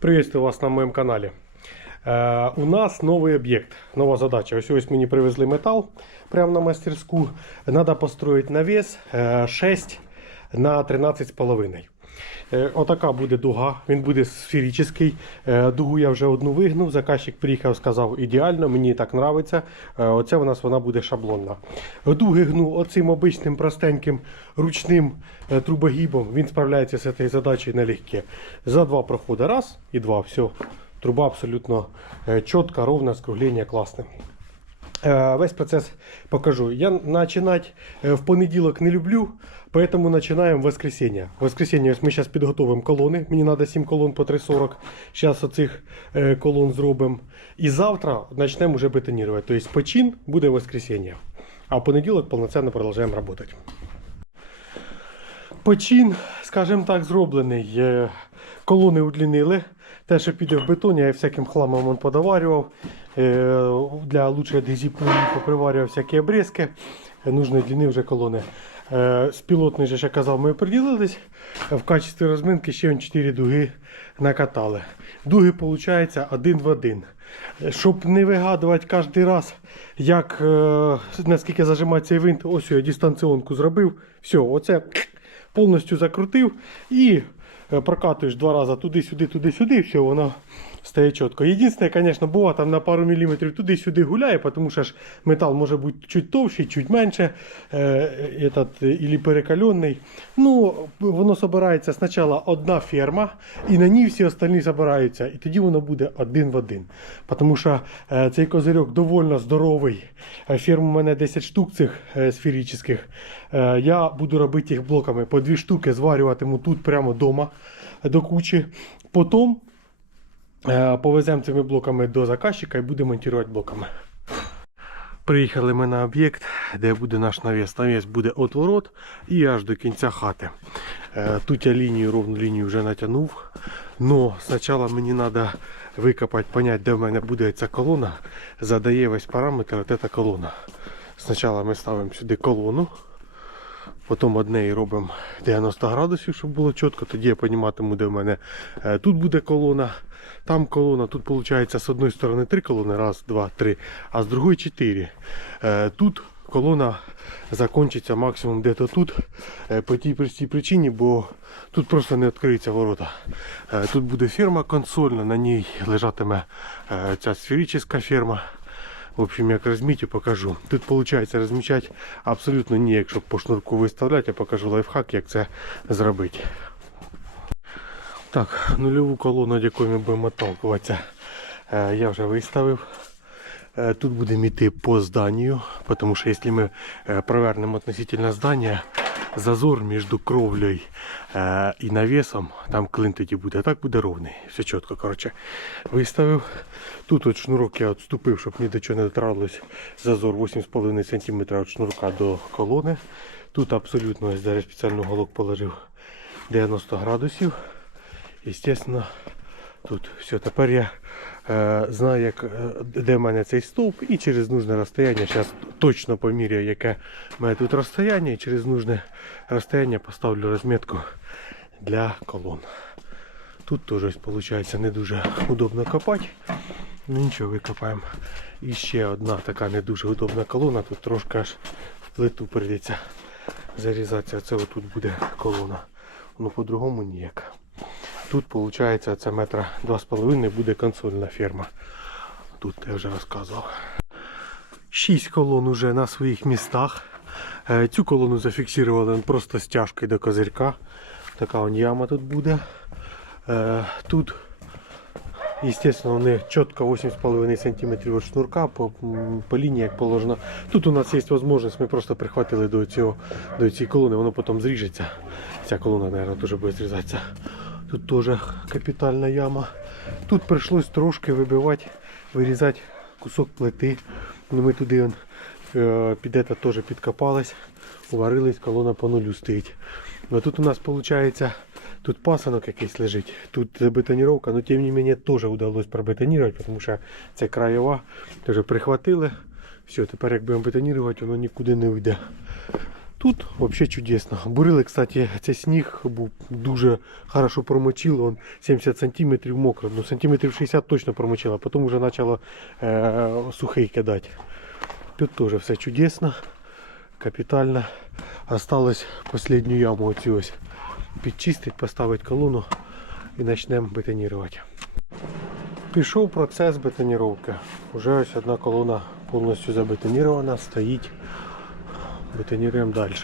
Приветствую вас на моєму каналі. Е, у нас новий об'єкт, нова задача. Ось ось привезли метал прямо на мастерську. Надо построить навіс е, 6 на 13,5. Е, Отака буде дуга, він буде сферичний. Е, Дугу я вже одну вигнув. Заказчик приїхав, сказав ідеально, мені так подобається. Оце у нас вона буде шаблонна. Дуги гну оцим обичним простеньким ручним е, трубогібом. Він справляється з цією задачею налегке. За два проходи раз і два. Все. Труба абсолютно е, чітка, ровна, скруглення класне. Е, Весь процес покажу. Я начинать е, в понеділок не люблю, поэтому начинаем в воскресенье. В воскресенье ми зараз підготовимо колони. Мені треба 7 колон по 3,40. Зараз оцих е, колон зробимо. І завтра почнемо вже бетонувати. Тобто почин буде в воскресенье. А в понеділок повноцінно продовжуємо працювати. Почин, скажімо так, зроблений. Е, Колони удлінили. Те, що піде в бетоні, я всяким хламом подоварював. Е, Для лучшої адгезії поприварював всякі обрізки. Е, Нужно длини вже колони. Е, З пілотної, же, я казав, ми приділились. В качестві розминки ще 4 дуги накатали. Дуги, виходить, один в один. Щоб не вигадувати кожен раз, як наскільки зажимати цей винт, ось я дистанціонку зробив. Все, оце повністю закрутив і прокатуєш два рази туди-сюди, туди-сюди, все, воно стає чітко. Єдине, звісно, бува там на пару міліметрів туди-сюди гуляє, тому що ж метал може бути чуть товщий, чуть менше, е, этот, ілі перекалений. Ну, воно збирається спочатку одна ферма, і на ній всі остальні збираються, і тоді воно буде один в один. Тому що е, цей козирьок доволі здоровий. Е, Ферм у мене 10 штук цих е, сферичних. Е, Я буду робити їх блоками. По дві штуки зварюватиму тут прямо вдома до кучі. Потім повеземо цими блоками до заказчика і будемо монтувати блоками. Приїхали ми на об'єкт, де буде наш навіс. Навіс буде отворот і аж до кінця хати. Е, Тут я лінію, ровну лінію вже натягнув. Но спочатку мені треба викопати, поняти, де в мене буде ця колона. Задає весь параметр от ця колона. Спочатку ми ставимо сюди колону. Потім одне робимо 90 градусів, щоб було чітко. Тоді я розумітиму, де в мене е, тут буде колона, там колона. Тут виходить з одної сторони три колони, раз, два, три, а з другої чотири. Е, Тут колона закінчиться максимум десь тут. е, По тій простій причині, бо тут просто не відкриються ворота. Тут буде ферма консольна, на ній лежатиме ця сферична ферма. В общем, як розмітю покажу. Тут виходить розмічати абсолютно ніяк, щоб по шнурку виставляти, я покажу лайфхак, як це зробити. Так, нульову колону, від якої ми будемо отталкуватися, е, я вже виставив. Е, Тут будемо йти по зданню, тому що якщо ми е, провернемо относительно здання, зазор між кровлею і навісом, там клин тоді буде, а так буде ровний. Все чітко. коротше. Виставив. Тут от шнурок я відступив, щоб ні до чого не дотралось. Зазор 8,5 см від шнурка до колони. Тут абсолютно ось зараз спеціальний уголок положив 90 градусів. Естественно, тут все. Тепер я знаю, як, е, де в мене цей стовп, і через нужне розстояння. Зараз точно поміряю, яке в мене тут розстояння, і через нужне розстояння поставлю розмітку для колон. Тут теж виходить не дуже удобно копати. Ну нічого, викопаємо. І ще одна така не дуже удобна колона. Тут трошки аж в плиту прийдеться зарізатися. Це отут буде колона. Ну по-другому ніяк. Тут виходить це метра два з половиною буде консольна ферма. Тут я вже розказував. Шість колон уже на своїх містах. Е, Цю колону зафіксували просто стяжкою до козирька. Така он яма тут буде. Е, Тут, естественно, вони чітко 8,5 см від шнурка по, по лінії, як положено. Тут у нас є можливість, ми просто прихватили до, цього, до цієї колони, воно потім зріжеться. Ця колона, мабуть, дуже буде зрізатися. Тут теж капітальна яма. Тут прийшлось трошки вибивати, вирізати кусок плити. Ну, Ми туди он, е, під це теж підкопались, уварились, колона по нулю стоїть. А тут у нас виходить, тут пасанок якийсь лежить, тут бетоніровка, але тим не менше теж вдалося пробетонувати, тому що це краєва, теж прихватили. Все, тепер як будемо бетонувати, воно нікуди не йде. Тут взагалі чудесно. Бурили, кстати, цей сніг був дуже хорошо промочило. Он 70 сантиметрів мокро. Ну, сантиметрів 60 точно промочило, потім вже почало е, сухий кидати. Тут теж все чудесно, капітально. Осталось останню яму оцю ось підчистити, поставити колону і почнемо бетонувати. Пішов процес бетоніровки. Уже ось одна колона повністю забетонірована, стоїть. Бетоніруємо далі.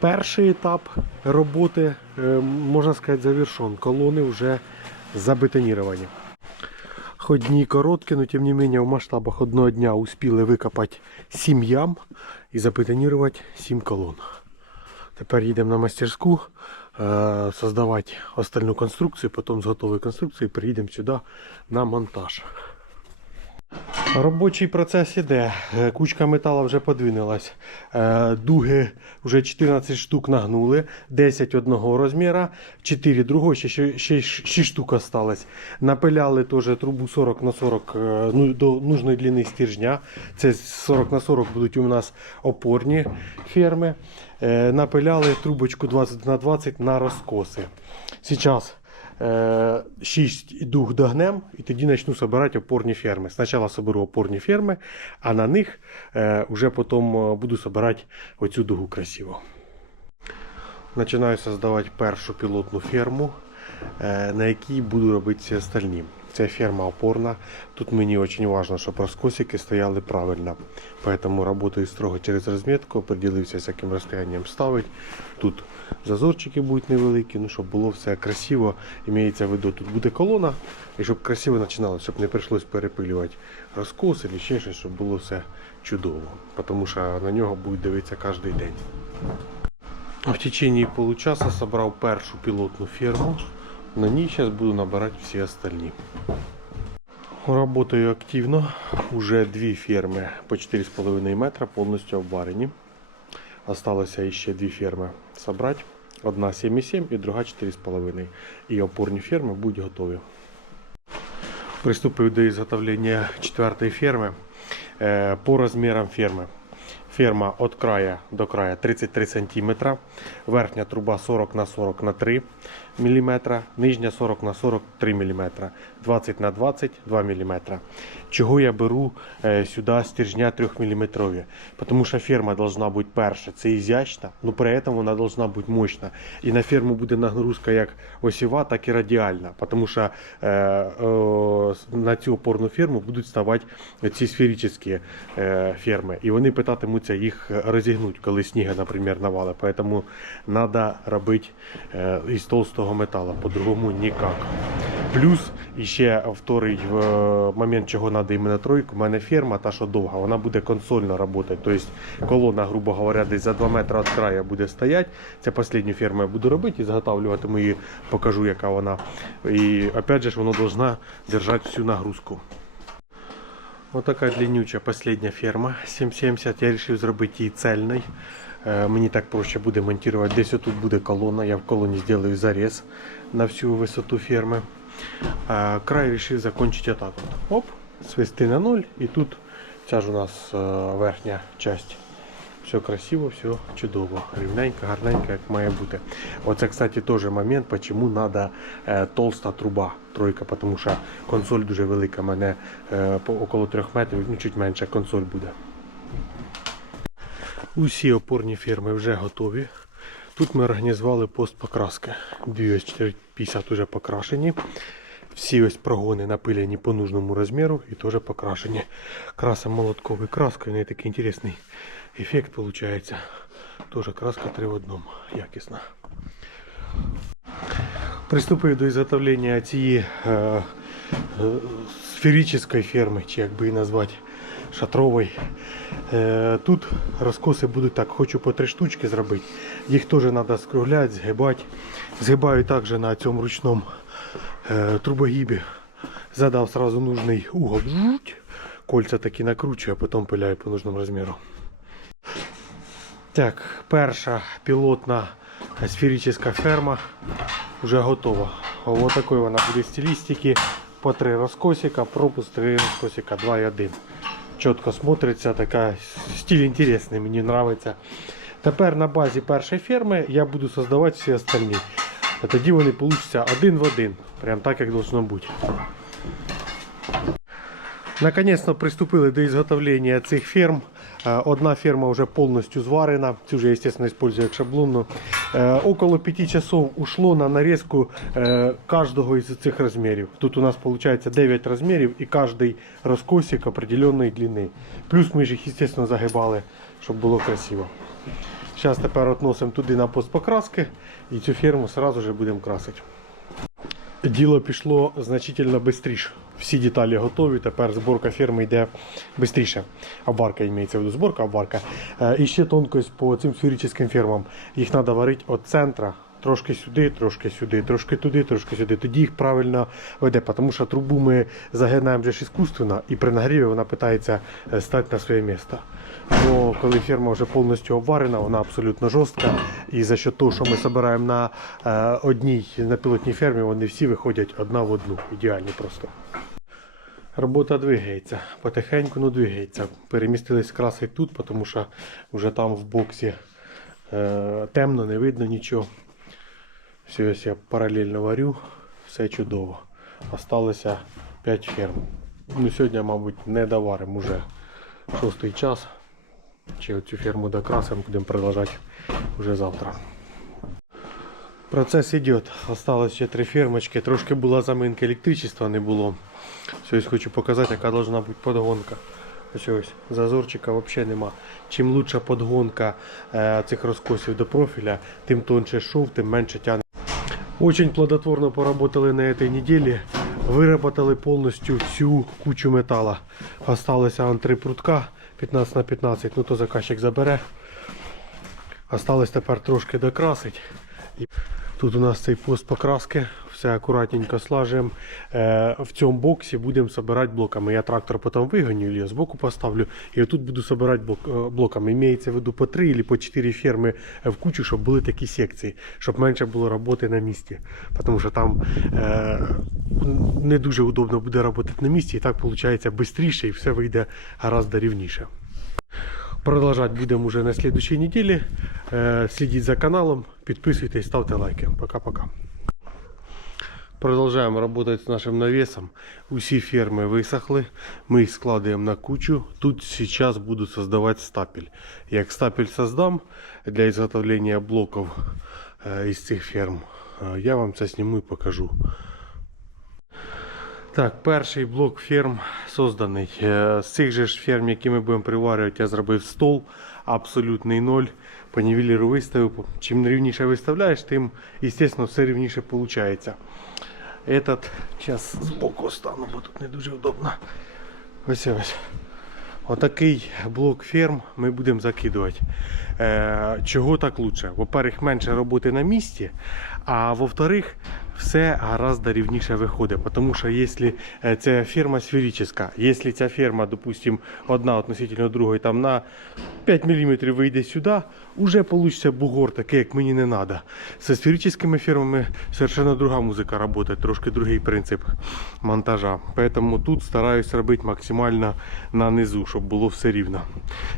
Перший етап роботи, е, можна сказати, завершен. Колони вже забетоніровані. Хоть дні короткі, но тим не менее в масштабах одного дня успіли викопати 7 ям і забетонірувати 7 колон. Тепер їдемо на мастерську е, создавати остальну конструкцію, потім з готової конструкції приїдемо сюди на монтаж. Робочий процес іде. Е, Кучка металу вже подвинулась. Е, Дуги вже 14 штук нагнули, 10 одного розміру, 4 другого, ще, ще, ще 6 штук осталось. Напиляли теж трубу 40 на 40 е, ну, до нужної длини стержня. Це 40 на 40 будуть у нас опорні ферми. Напиляли трубочку 20 на 20 на розкоси. Зараз 6 дуг догнем і тоді почну збирати опорні ферми. Спочатку соберу опорні ферми, а на них е, вже потім е, буду збирати оцю дугу красиво. Починаю создавати першу пілотну ферму, е, на якій буду робити всі остальні. Це ферма опорна. Тут мені дуже важливо, щоб розкосики стояли правильно. Поэтому работаю строго через розмітку, определився, з яким розстоянням ставити. Тут зазорчики будуть невеликі, ну, щоб було все красиво. Імеється в виду, тут буде колона, і щоб красиво починалося, щоб не прийшлось перепилювати розкос або ще щось, щоб було все чудово. Тому що на нього будуть дивитися кожен день. В течение получаса собрал першу пилотную ферму. На ней сейчас буду набирать все остальные. Работаю активно. Уже дві ферми по 4,5 метра повністю обварені. Осталося ще дві ферми собрати. Одна 7,7 і друга 4,5. І опорні ферми будуть готові. Приступив до изготовления четвертой фермы. Э, По размерам фермы. Ферма от края до края 33 см. Верхня труба 40 на 40 на 3 мм. Нижня 40 на 40 3 мм. 20 на 20 2 мм. Чого я беру е, сюди стержня 3 мм? Тому що ферма должна бути перша, це ізящна, але при цьому вона должна бути мощна. І на ферму буде нагрузка як осіва, так і радіальна. Тому що е, на цю опорну ферму будуть ставати ці сферичні е, ферми. І вони питатимуться їх розігнути, коли сніга, наприклад, навали. Тому треба робити із толстого металу, по-другому ніяк. Плюс ще вторий е, момент, чого треба іменно тройку. У мене ферма, та що довга, вона буде консольно працювати. Тобто колона, грубо говоря, десь за 2 метри від краю буде стояти. Це останню ферму я буду робити і зготавлюватиму її, покажу, яка вона. І опять же, воно должна держати всю нагрузку. Ось така длиннюча последня ферма 770. Я вирішив зробити її цельною. Е, Мені так проще буде монтувати. Десь отут буде колона. Я в колоні зроблю заріз на всю висоту ферми. Край вирішив закінчити отак. От. Оп, свести на ноль. І тут ця ж у нас е, верхня часть. Все красиво, все чудово. Рівненько, гарненько, як має бути. Оце, кстати, теж момент, чому треба толста труба тройка, тому що консоль дуже велика. Мене е, около 3 метрів, ну чуть менше консоль буде. Усі опорні ферми вже готові. Тут ми організували пост покраски. Дві ось 450 вже покрашені. Всі ось прогони напилені по нужному розміру і теж покрашені. Красимо молотковою краскою. У неї такий інтересний ефект виходить. Теж краска 3 в одному. Якісна. Приступив до изготовления цієї е, е, сферичної ферми, чи як би її назвати, шатрової. Е, тут розкоси будуть так, хочу по три штучки зробити. Їх теж треба скругляти, згибати. Згибаю також на цьому ручному е, трубогибі. Задав сразу нужний угол. Кольця такі накручую, а потім пиляю по нужному розміру. Так, перша пілотна сферична ферма вже готова. Ось такої вона буде стилістики. По три розкосика, пропуск 3 розкосика 2 і 1. Чітко смотриться, така стиль інтересний, мені подобається. Тепер на базі першої ферми я буду создавати всі остальні. А тоді вони получаться один в один. Прям так, як должно бути. Наконец-то приступили до изготовления цих ферм. Э, Одна ферма уже полностью зварена, цю же, естественно, использую як шаблонну. Э, Около 5 часов ушло на нарезку э, каждого из цих размеров. Тут у нас получается 9 размеров и каждый раскосик определенной длины. Плюс ми ж їх, естественно, загибали, щоб було красиво. Зараз тепер относимо туди на постпокраски і цю ферму сразу же будемо красити. Діло пішло значительно швидше. Всі деталі готові. Тепер зборка ферми йде швидше. Обварка імеється в зборка, обварка. Е, І ще тонкость по цим сферичним фермам. Їх треба варити від центра. Трошки сюди, трошки сюди, трошки туди, трошки сюди. Тоді їх правильно веде, тому що трубу ми загинаємо вже ж іскусственно, і при нагріві вона питається е, стати на своє місце. Но коли ферма вже повністю обварена, вона абсолютно жорстка. І за що того, що ми збираємо на е, одній на пілотній фермі, вони всі виходять одна в одну. Ідеальні просто. Робота двигається. Потихеньку ну двигається. Перемістились краси тут, тому що вже там в боксі е, темно, не видно нічого. Все, ось я паралельно варю, все чудово. Осталося 5 ферм. Ну, сьогодні, мабуть, не доваримо уже шостий час. Чи цю ферму докрасимо, будемо продовжувати вже завтра. Процес йде. Осталось ще три фермочки. Трошки була заминка електричества, не було. Все, ось хочу показати, яка должна бути подгонка. Ось ось, зазорчика взагалі нема. Чим лучша подгонка е, цих розкосів до профіля, тим тонше шов, тим менше тягне. Очень плодотворно поработали на этой неделе. Выработали полностью всю кучу металла. Осталося он три прутка 15 на 15, ну то заказчик забере. Осталось тепер трошки докрасить. Тут у нас цей пост покраски, все акуратненько слажуємо. Е, в цьому боксі будемо збирати блоками. Я трактор потім вигоню, я збоку поставлю. І отут буду збирати е, блоками. Імеється в виду по 3 або по 4 ферми в кучу, щоб були такі секції, щоб менше було роботи на місці. Тому що там е, не дуже удобно буде працювати на місці, і так виходить швидше і все вийде гораздо рівніше. Продолжать будем уже на следующей неделе. Следить за каналом, подписывайтесь, ставьте лайки. Пока-пока. Продолжаем работать с нашим навесом. Усі фермы высохли. Мы их складываем на кучу. Тут сейчас буду создавать стапель. Як стапель создам для изготовления блоков э, из цих ферм, э, я вам це сниму и покажу. Так, перший блок ферм созданий. Е, З цих же ферм, які ми будемо приварювати, я зробив стол абсолютний ноль. По нівеліру виставив. Чим рівніше виставляєш, тим, звісно, все рівніше виходить. Этот, зараз збоку стану, бо тут не дуже удобно. Ось ось. Отакий блок ферм ми будемо закидувати. Е, чого так лучше? Во-первых, менше роботи на місці, а во-вторых, все гораздо рівніше виходить. Тому що якщо е, ця ферма сферична, якщо ця ферма, допустим, одна относительно другої, там на 5 мм вийде сюди, уже вийде бугор такий, як мені не треба. З сферичними фермами совершенно друга музика працює, трошки другий принцип монтажа. Поэтому тут стараюсь робити максимально на низу, щоб було все рівно.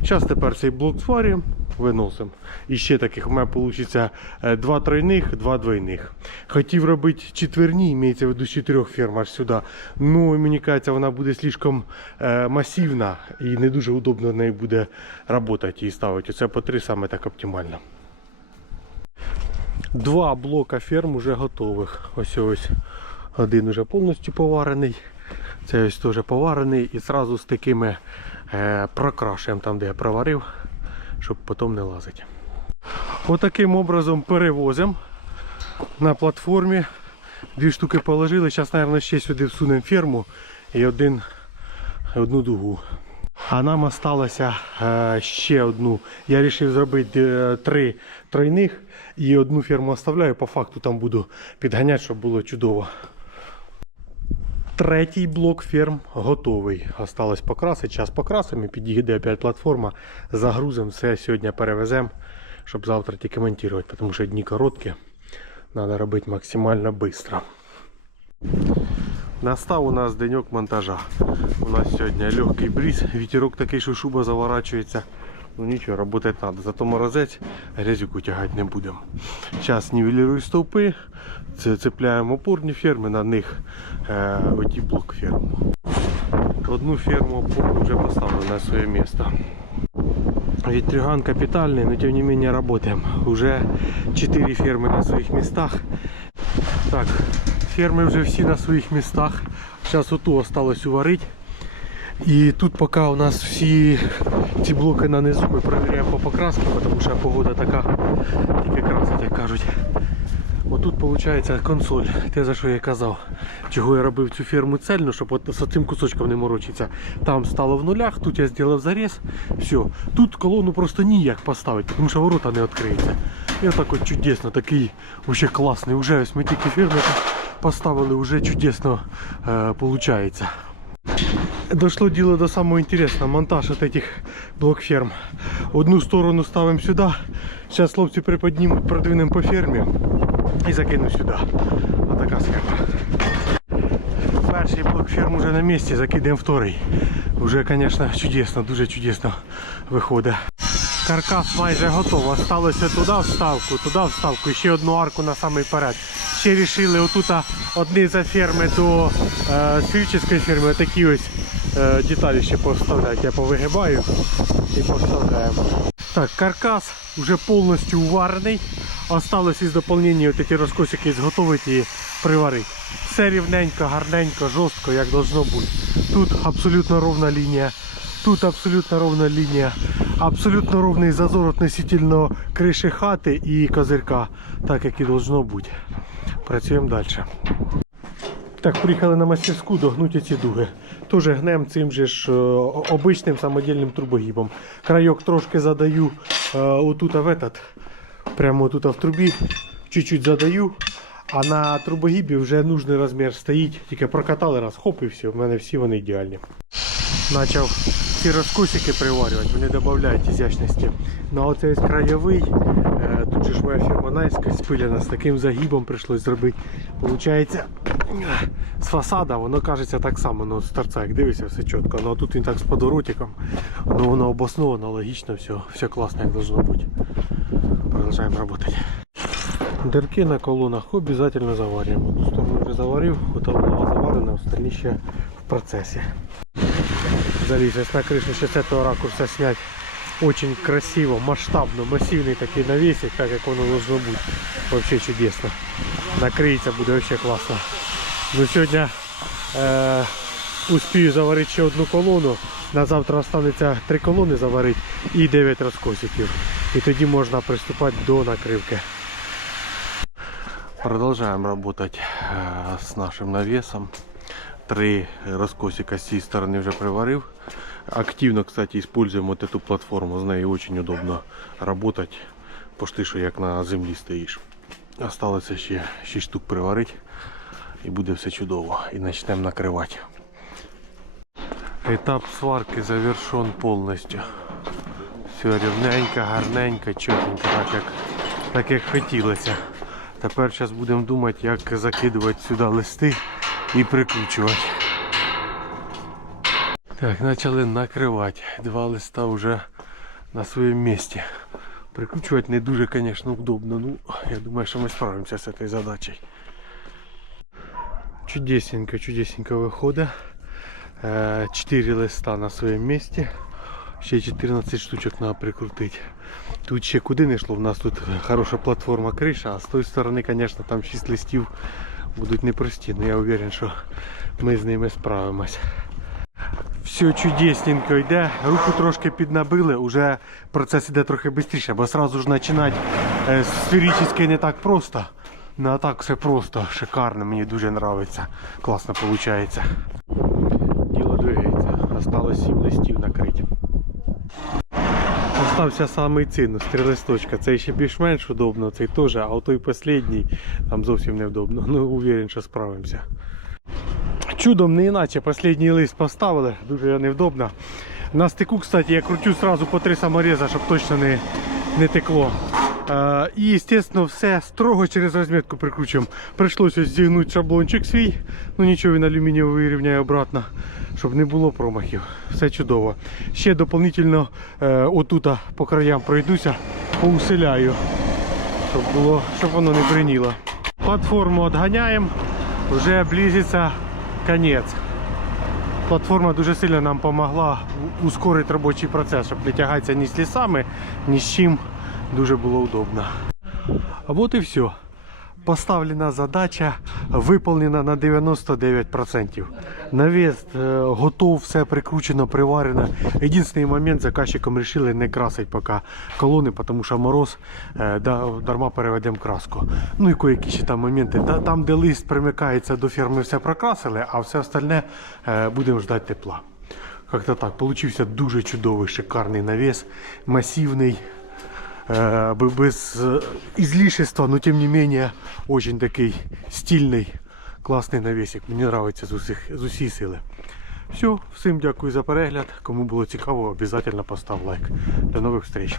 Зараз тепер цей блок зварюємо, виносимо. І ще таких у мене вийде два тройних, два двойних. Хотів робити четверні, імеється в виду з чотирьох ферм аж сюди. Ну, мені кажеться, вона буде слишком е, масивна і не дуже удобно нею буде працювати і ставити. Оце по три саме так оптимально. Два блока ферм вже готових. Ось ось один вже повністю поварений. Це ось теж поварений і одразу з такими е, прокрашуємо там, де я проварив, щоб потім не лазити. Отаким образом перевозимо на платформі. Дві штуки положили. Зараз, мабуть, ще сюди всунемо ферму і один, одну дугу. А нам осталося е, ще одну. Я вирішив зробити е, три тройних і одну ферму оставляю. По факту там буду підганяти, щоб було чудово. Третій блок ферм готовий. Осталось покрасити. Час покрасимо і підійде опять платформа. Загрузимо все сьогодні перевеземо, щоб завтра тільки монтувати, тому що дні короткі. Треба робити максимально швидко. Настав у нас денек монтажа. У нас сьогодні легкий бріз, вітерок такий, що шуба заворачується. Ну нічого, работать треба. Зато морозець грязюку тягати не будемо. Зараз нівелірую стовпи, цепляємо опорні ферми, на них е, оті блок ферму. Одну ферму опорну вже поставили на своє місце. Ветрюган капитальный, но тем не менее работаем. Уже 4 фермы на своих местах. Так, фермы уже все на своих местах. Сейчас вот ту осталось уварить. І тут поки у нас всі ці блоки на низу ми перевіряємо по покраскам, тому що погода така, тільки красить, як кажуть. Отут виходить консоль, те за що я казав. Чого я робив цю ферму цельну, щоб от з цим кусочком не морочитися. Там стало в нулях, тут я зробив заріз. Все. Тут колону просто ніяк поставити, тому що ворота не відкриються. І отак от чудесно, такий вообще класний. Уже ось ми тільки ферму поставили, вже чудесно е, виходить. Дошло діло до самого интересного. Монтаж от этих блок-ферм. Одну сторону ставим сюда. Сейчас хлопці приподнимут, продвинем по фермі і закину сюди. Отака схема. Перший блок ферм уже на місці, закидаємо вторий. Уже, звісно, чудесно, дуже чудесно виходить. Каркас майже готовий. Осталося туди вставку, туди вставку ще одну арку на самий перед. Ще вирішили отут одні за ферми до е, сферичної ферми такі ось е, деталі ще поставляти. Я повигибаю і поставляємо. Так, каркас вже повністю уварений. Осталось із доповнення от ці розкосики зготовити і приварити. Все рівненько, гарненько, жорстко, як должно бути. Тут абсолютно ровна лінія. Тут абсолютно ровна лінія. Абсолютно ровний зазор относительно криші хати і козирка, так як і должно бути. Працюємо далі. Так, приїхали на мастерську догнути ці дуги. Теж гнем цим же ж е, обичним самодільним трубогібом. Крайок трошки задаю е, отут в этот, прямо тут в трубі, чуть-чуть задаю. А на трубогібі вже нужний розмір стоїть. Тільки прокатали раз, хоп і все. В мене всі вони ідеальні. Почав ці розкосики приварювати, вони додають ізящності. Ну а оцей краєвий, е, тут же ж моя фірма Найська спиляна, з таким загибом прийшлось зробити. Получається, з фасада воно кажеться так само, ну з торця, як дивишся, все чітко. Ну а тут він так з подоротиком, ну воно обосновано, логічно, все, все класно, як должно бути. Продовжуємо працювати. Дырки на колонах обязательно заварим. Одну сторону вже заварив, ота була заварена, остальні ще в процесі. Заліз на кришу ще з цього ракурса снять. Очень красиво, масштабно, массивный такий навесик, так як воно должно бути. Вообще чудесно. Накриється буде вообще класно. Ну сьогодні е, успію заварити ще одну колону. На завтра останеться три колони заварити і 9 розкосиків. І тоді можна приступати до накривки. Продолжаем работать э, с нашим навесом. Три раскосика с цієї стороны уже приварив. Активно, кстати, используем вот эту платформу. З нею очень удобно работать. Пошти, що як на землі стоїш. Осталося ще 6 штук приварити. І буде все чудово. І почнемо накривати. Етап сварки завершен повністю. Все рівненько, гарненько, чотенько, так як, так як хотілося. Тепер зараз будемо думати, як закидувати сюди листи і прикручувати. Так, почали накривати. Два листа вже на своєму місці. Прикручувати не дуже, звісно, удобно. Ну, я думаю, що ми справимося з цією задачею. Чудесненько, чудесненько виходить. Е, Чотири листа на своєму місці. Ще 14 штучок треба прикрутити. Тут ще куди не йшло, в нас тут хороша платформа криша, а з тої сторони, звісно, там 6 листів будуть непрості, але я уверен, що ми з ними справимось. Все чудесненько йде, руку трошки піднабили, вже процес іде трохи швидше, бо одразу ж починати е, сферично не так просто. Ну а так все просто, шикарно, мені дуже подобається. Класно виходить. Діло двигається, осталось 7 листів накрити. Остався самий цінний три листочка. Цей ще більш-менш удобно, цей теж, а той останній там зовсім невдобно. Ну, уверен, що справимося. Чудом не іначе, останній лист поставили, дуже невдобно. На стику, кстати, я кручу сразу по три саморіза, щоб точно не, не текло. І, звісно, все строго через розмітку прикручуємо. Прийшлося зігнути шаблончик свій. Ну нічого, він алюмінієвий вирівняє обратно, щоб не було промахів. Все чудово. Ще дополнительно е, отута по краям пройдуся, поуселяю, щоб, було, щоб воно не бриніло. Платформу відганяємо, вже близиться кінець. Платформа дуже сильно нам допомогла ускорити робочий процес, щоб не тягатися ні з лісами, ні з чим. Дуже було удобно. А от і все. Поставлена задача виконана на 99%. Навес е, готов, все прикручено, приварено. Єдиний момент заказчиком вирішили не красити поки колони, тому що мороз е, дарма переведемо краску. Ну і кое-які ще там моменти. Там, де лист примикається до фірми, все прокрасили, а все остальне е, будемо ждати тепла. Как-то так. Получився дуже чудовий, шикарний навес, масивний. Э, без э, излишества, но тем не менее очень такий стильний, класний навесик. Мені подобається з усіх з усі сили. Все, всім дякую за перегляд. Кому було цікаво, обов'язково постав лайк. До нових зустріч.